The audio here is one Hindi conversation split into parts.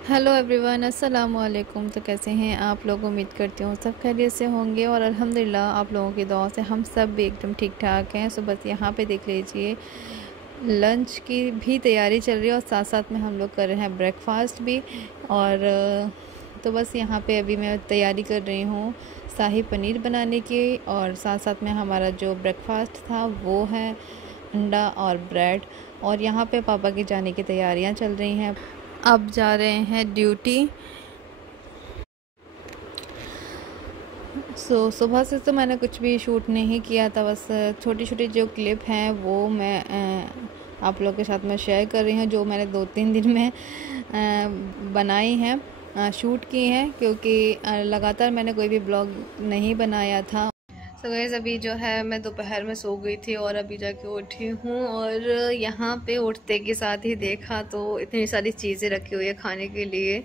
हेलो एवरीवन, अस्सलाम वालेकुम। तो कैसे हैं आप लोग? उम्मीद करती हूँ सब खैरियत से होंगे और अल्हम्दुलिल्लाह आप लोगों की दुआ से हम सब भी एकदम ठीक ठाक हैं। सो बस यहाँ पे देख लीजिए, लंच की भी तैयारी चल रही है और साथ साथ में हम लोग कर रहे हैं ब्रेकफास्ट भी। और तो बस यहाँ पे अभी मैं तैयारी कर रही हूँ शाही पनीर बनाने की, और साथ साथ में हमारा जो ब्रेकफास्ट था वो है अंडा और ब्रेड। और यहाँ पे पापा की जाने की तैयारियाँ चल रही हैं, अब जा रहे हैं ड्यूटी। सुबह से तो मैंने कुछ भी शूट नहीं किया था, बस छोटी छोटी जो क्लिप हैं वो मैं आप लोगों के साथ में शेयर कर रही हूँ, जो मैंने 2-3 दिन में बनाई हैं, शूट की हैं, क्योंकि लगातार मैंने कोई भी ब्लॉग नहीं बनाया था। सो गाइस, अभी जो है मैं दोपहर में सो गई थी और अभी जाके उठी हूँ, और यहाँ पे उठते के साथ ही देखा तो इतनी सारी चीज़ें रखी हुई है खाने के लिए।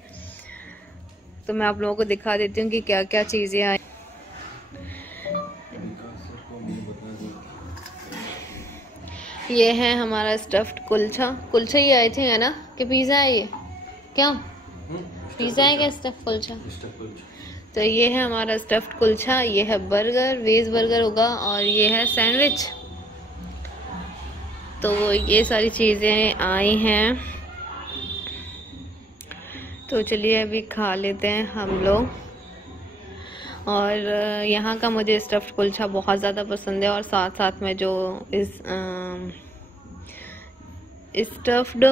तो मैं आप लोगों को दिखा देती हूँ कि क्या क्या चीज़ें आई। ये है हमारा स्टफ्ड कुलचा। कुलचा ही आए थे, है ना, कि पिज़्ज़ा है ये? क्या पिज़्ज़ा है क्या स्टफ कुलचा? तो ये है हमारा स्टफ्ड कुलचा, ये है बर्गर, वेज बर्गर होगा, और ये है सैंडविच। तो ये सारी चीज़ें आई हैं, तो चलिए अभी खा लेते हैं हम लोग। और यहाँ का मुझे स्टफ्ड कुलचा बहुत ज़्यादा पसंद है, और साथ साथ में जो इस स्टफ्ड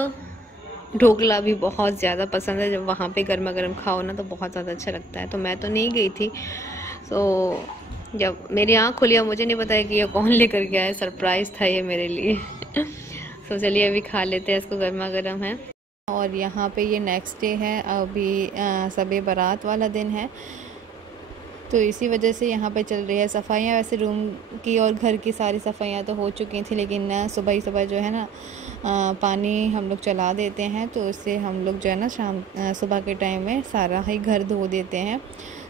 ढोकला भी बहुत ज़्यादा पसंद है। जब वहाँ पे गर्मा गर्म खाओ ना तो बहुत ज़्यादा अच्छा लगता है। तो मैं तो नहीं गई थी, तो जब मेरी आँख खुली, मुझे नहीं पता है कि ये कौन लेकर गया है, सरप्राइज़ था ये मेरे लिए। तो चलिए अभी खा लेते हैं इसको, गर्मा गर्म है। और यहाँ पे ये नेक्स्ट डे है, अभी शब बारात वाला दिन है, तो इसी वजह से यहाँ पे चल रही है सफाइयाँ। वैसे रूम की और घर की सारी सफाइयाँ तो हो चुकी थी, लेकिन सुबह ही सुबह जो है ना पानी हम लोग चला देते हैं, तो उससे हम लोग जो है ना शाम सुबह के टाइम में सारा ही घर धो देते हैं।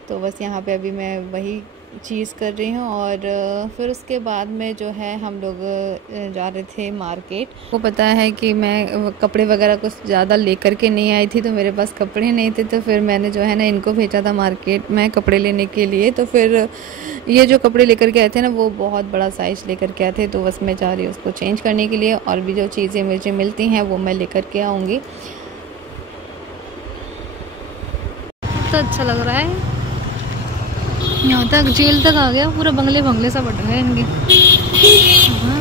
तो बस यहाँ पे अभी मैं वही चीज़ कर रही हूँ। और फिर उसके बाद में जो है हम लोग जा रहे थे मार्केट। वो पता है कि मैं कपड़े वगैरह कुछ ज़्यादा लेकर के नहीं आई थी, तो मेरे पास कपड़े नहीं थे, तो फिर मैंने जो है ना इनको भेजा था मार्केट में कपड़े लेने के लिए। तो फिर ये जो कपड़े लेकर के आए थे ना वो बहुत बड़ा साइज़ लेकर के आए थे, तो बस मैं जा रही हूँ उसको चेंज करने के लिए, और भी जो चीज़ें मुझे मिलती हैं वो मैं लेकर के आऊँगी। तो अच्छा लग रहा है, यहाँ तक जेल तक आ गया, पूरा बंगले बंगले सब बट गए इनके। हाँ।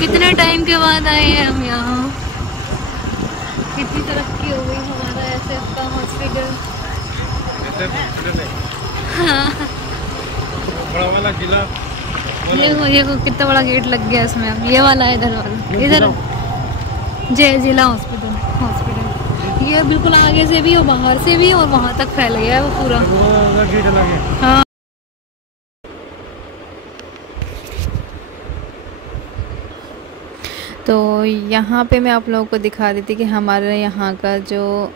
कितने टाइम के बाद आए हैं हम यहाँ, कितनी तरक्की हो गई हमारा एसएफ का हॉस्पिटल। हाँ। बड़ा वाला जिला, ये कितना बड़ा गेट लग गया इसमें। अब ये वाला है, इधर वाला, इधर जय जिला हॉस्पिटल ये बिल्कुल आगे से भी और बाहर से भी, और वहाँ तक फैल गया है वो पूरा। हाँ। तो यहाँ पे मैं आप लोगों को दिखा रही थी कि हमारे यहाँ का जो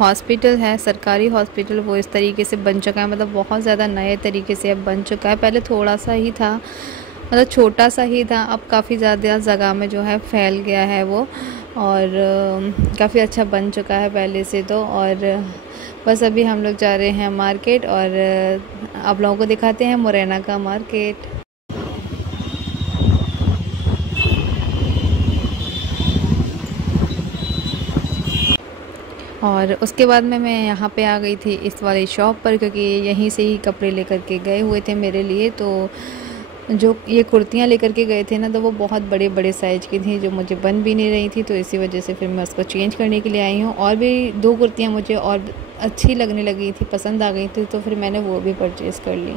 हॉस्पिटल है, सरकारी हॉस्पिटल, वो इस तरीके से बन चुका है, मतलब बहुत ज़्यादा नए तरीके से अब बन चुका है। पहले थोड़ा सा ही था, मतलब छोटा सा ही था, अब काफ़ी ज़्यादा जगह में जो है फैल गया है वो, और काफ़ी अच्छा बन चुका है पहले से तो। और बस अभी हम लोग जा रहे हैं मार्केट, और आप लोगों को दिखाते हैं मुरैना का मार्केट। और उसके बाद में मैं यहाँ पे आ गई थी इस वाली शॉप पर, क्योंकि यहीं से ही कपड़े लेकर के गए हुए थे मेरे लिए। तो जो ये कुर्तियाँ लेकर के गए थे ना, तो वो बहुत बड़े बड़े साइज़ की थी, जो मुझे बन भी नहीं रही थी, तो इसी वजह से फिर मैं उसको चेंज करने के लिए आई हूँ। और भी 2 कुर्तियाँ मुझे और अच्छी लगने लगी थी, पसंद आ गई थी, तो फिर मैंने वो भी परचेज़ कर ली।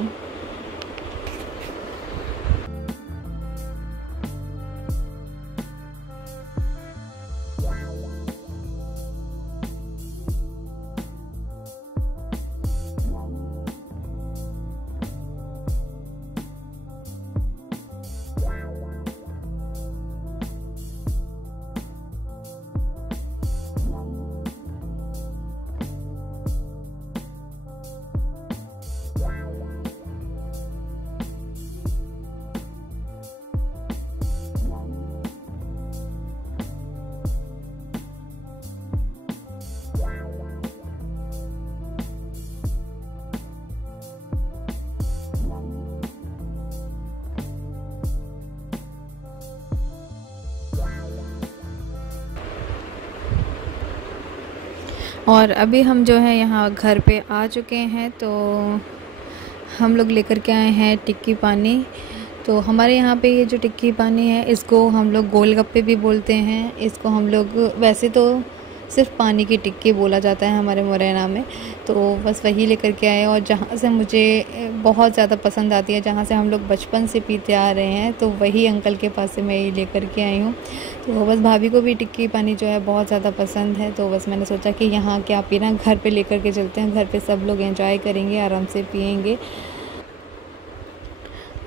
और अभी हम जो है यहाँ घर पे आ चुके हैं। तो हम लोग लेकर के आए हैं टिक्की पानी। तो हमारे यहाँ पे ये जो टिक्की पानी है, इसको हम लोग गोलगप्पे भी बोलते हैं। इसको हम लोग वैसे तो सिर्फ पानी की टिक्की बोला जाता है हमारे मुरैना में। तो बस वही लेकर के आए, और जहाँ से मुझे बहुत ज़्यादा पसंद आती है, जहाँ से हम लोग बचपन से पीते आ रहे हैं, तो वही अंकल के पास से मैं ये लेकर के आई हूँ। तो बस भाभी को भी टिक्की पानी जो है बहुत ज़्यादा पसंद है। तो बस मैंने सोचा कि यहाँ क्या पीना, घर पे लेकर के चलते हैं, घर पे सब लोग एंजॉय करेंगे, आराम से पियेंगे।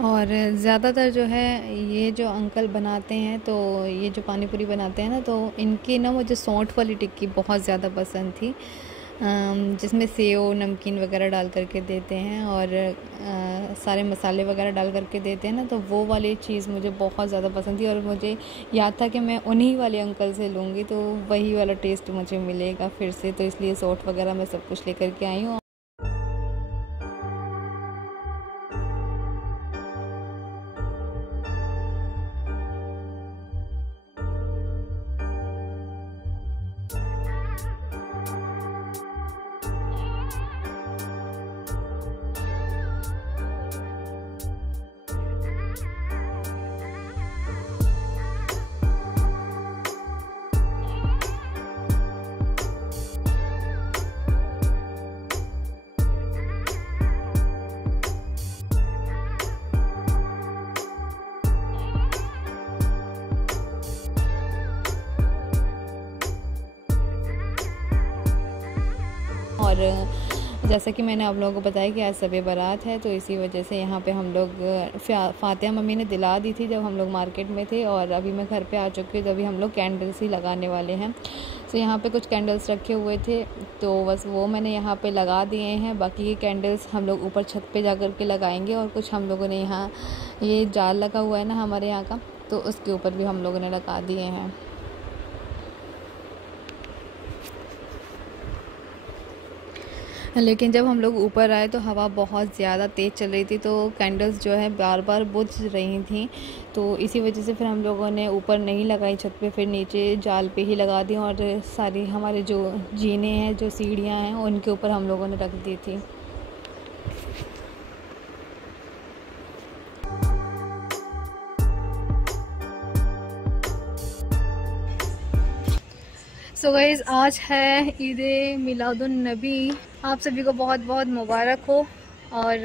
और ज़्यादातर जो है ये जो अंकल बनाते हैं, तो ये जो पानी पूरी बनाते हैं ना, तो इनकी ना मुझे सौंठ वाली टिक्की बहुत ज़्यादा पसंद थी, जिसमें सेव नमकीन वगैरह डाल करके देते हैं, और सारे मसाले वगैरह डाल करके देते हैं ना, तो वो वाली चीज़ मुझे बहुत ज़्यादा पसंद थी। और मुझे याद था कि मैं उन्हीं वाले अंकल से लूँगी तो वही वाला टेस्ट मुझे मिलेगा फिर से, तो इसलिए सौंठ वगैरह मैं सब कुछ लेकर के आई हूँ। और जैसा कि मैंने आप लोगों को बताया कि आज शब बारात है, तो इसी वजह से यहाँ पे हम लोग फातिहा मम्मी ने दिला दी थी जब हम लोग मार्केट में थे, और अभी मैं घर पे आ चुकी हूँ। तो अभी हम लोग कैंडल्स ही लगाने वाले हैं। तो यहाँ पे कुछ कैंडल्स रखे हुए थे, तो बस वो मैंने यहाँ पे लगा दिए हैं। बाकी ये कैंडल्स हम लोग ऊपर छत पे जा कर के लगाएंगे, और कुछ हम लोगों ने यहाँ ये जाल लगा हुआ है ना हमारे यहाँ का, तो उसके ऊपर भी हम लोगों ने लगा दिए हैं। लेकिन जब हम लोग ऊपर आए तो हवा बहुत ज़्यादा तेज़ चल रही थी, तो कैंडल्स जो है बार बार बुझ रही थी। तो इसी वजह से फिर हम लोगों ने ऊपर नहीं लगाई छत पे, फिर नीचे जाल पे ही लगा दी, और सारी हमारे जो जीने हैं, जो सीढ़ियाँ हैं, उनके ऊपर हम लोगों ने रख दी थी। सो गाइज़, आज है ईद मिलादुन नबी। आप सभी को बहुत बहुत मुबारक हो। और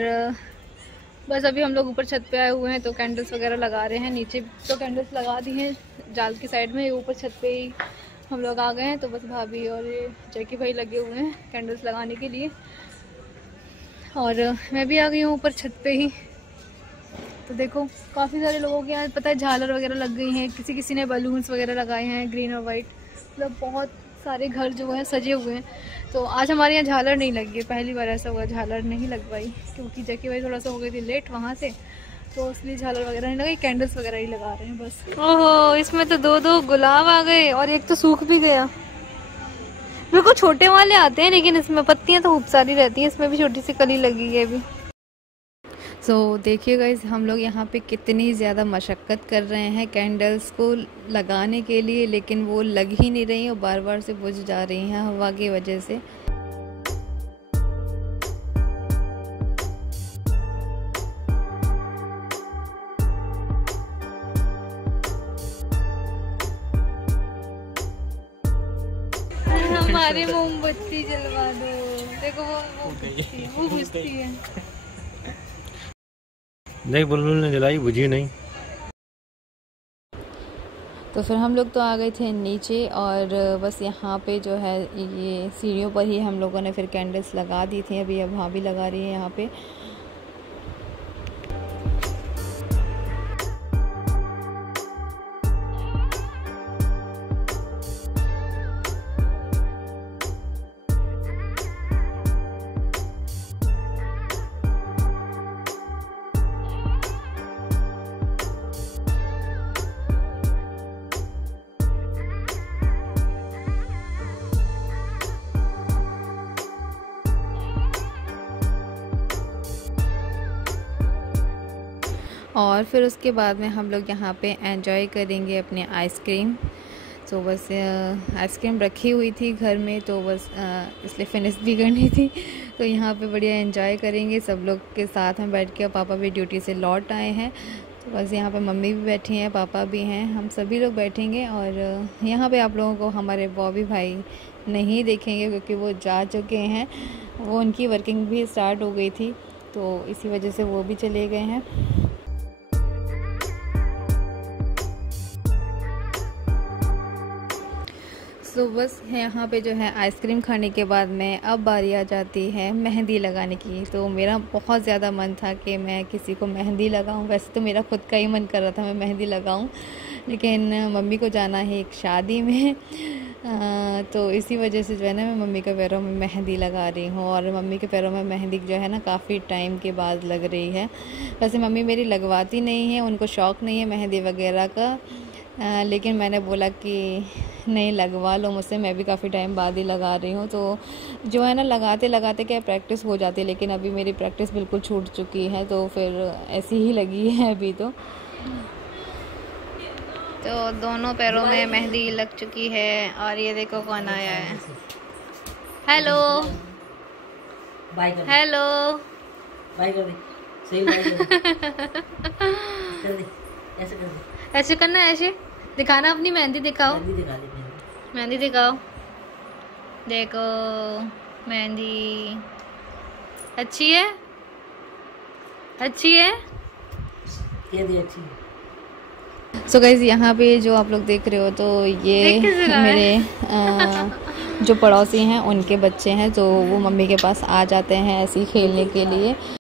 बस अभी हम लोग ऊपर छत पे आए हुए हैं, तो कैंडल्स वगैरह लगा रहे हैं। नीचे तो कैंडल्स लगा दी हैं जाल की साइड में, ऊपर छत पे ही हम लोग आ गए हैं। तो बस भाभी और जैकी भाई लगे हुए हैं कैंडल्स लगाने के लिए, और मैं भी आ गई हूँ ऊपर छत पे ही। तो देखो काफ़ी सारे लोगों के यहाँ पता है झालर वगैरह लग गई हैं, किसी किसी ने बलून्स वगैरह लगाए हैं ग्रीन और वाइट, मतलब बहुत सारे घर जो है सजे हुए हैं। तो आज हमारे यहाँ झालर नहीं लगी है, पहली बार ऐसा हुआ झालर नहीं लगवाई, क्योंकि जैकी भाई थोड़ा सा हो गई थी लेट वहाँ से, तो इसलिए झालर वगैरह नहीं लगाई, कैंडल्स वगैरह ही लगा रहे हैं बस। ओहो, इसमें तो दो दो गुलाब आ गए, और एक तो सूख भी गया। बिल्कुल छोटे वाले आते हैं, लेकिन इसमें पत्तियाँ तो खूब सारी रहती हैं। इसमें भी छोटी सी कली लगी है अभी। सो देखिए गाइस, हम लोग यहाँ पे कितनी ज़्यादा मशक्क़त कर रहे हैं कैंडल्स को लगाने के लिए, लेकिन वो लग ही नहीं रही और बार बार से बुझ जा रही हैं हवा की वजह से। हमारे मोमबत्ती जलवा दो, देखो वो बुझती है। नहीं, बुलबुल ने जलाई, बुझी नहीं। तो फिर हम लोग तो आ गए थे नीचे, और बस यहाँ पे जो है ये सीढ़ियों पर ही हम लोगों ने फिर कैंडल्स लगा दी थी। अभी अब भाभी लगा रही है यहाँ पे। और फिर उसके बाद में हम लोग यहाँ पे एंजॉय करेंगे अपने आइसक्रीम। तो बस आइसक्रीम रखी हुई थी घर में, तो बस इसलिए फिनिश भी करनी थी। तो यहाँ पे बढ़िया एंजॉय करेंगे सब लोग के साथ में बैठ के। पापा भी ड्यूटी से लौट आए हैं, तो बस यहाँ पे मम्मी भी बैठी हैं, पापा भी हैं, हम सभी लोग बैठेंगे। और यहाँ पे आप लोगों को हमारे बॉबी भाई नहीं देखेंगे क्योंकि वो जा चुके हैं, वो उनकी वर्किंग भी स्टार्ट हो गई थी, तो इसी वजह से वो भी चले गए हैं। तो बस यहाँ पे जो है आइसक्रीम खाने के बाद में अब बारी आ जाती है मेहंदी लगाने की। तो मेरा बहुत ज़्यादा मन था कि मैं किसी को मेहंदी लगाऊं। वैसे तो मेरा खुद का ही मन कर रहा था मैं मेहंदी लगाऊं, लेकिन मम्मी को जाना है एक शादी में, तो इसी वजह से जो है ना मैं मम्मी के पैरों में मेहंदी लगा रही हूँ। और मम्मी के पैरों में मेहंदी जो है ना काफ़ी टाइम के बाद लग रही है। वैसे मम्मी मेरी लगवाती नहीं है, उनको शौक़ नहीं है मेहंदी वगैरह का, लेकिन मैंने बोला कि नहीं लगवा लो मुझसे, मैं भी काफ़ी टाइम बाद ही लगा रही हूँ। तो जो है ना लगाते लगाते क्या प्रैक्टिस हो जाती है, लेकिन अभी मेरी प्रैक्टिस बिल्कुल छूट चुकी है, तो फिर ऐसी ही लगी है अभी। तो दोनों पैरों में मेहंदी लग चुकी है। और ये देखो कौन आया है। हेलो हेलो, बाय कर दे, सही बाय कर दे, ऐसे कर दे, ऐसे करना है, ऐसे दिखाना, अपनी मेहंदी दिखाओ, मेहंदी दिखाओ, देखो मेहंदी अच्छी है, अच्छी है, ये भी अच्छी है। सो गाइस यहाँ पे जो आप लोग देख रहे हो, तो ये मेरे जो पड़ोसी हैं उनके बच्चे हैं, तो वो मम्मी के पास आ जाते हैं ऐसे ही खेलने के लिए।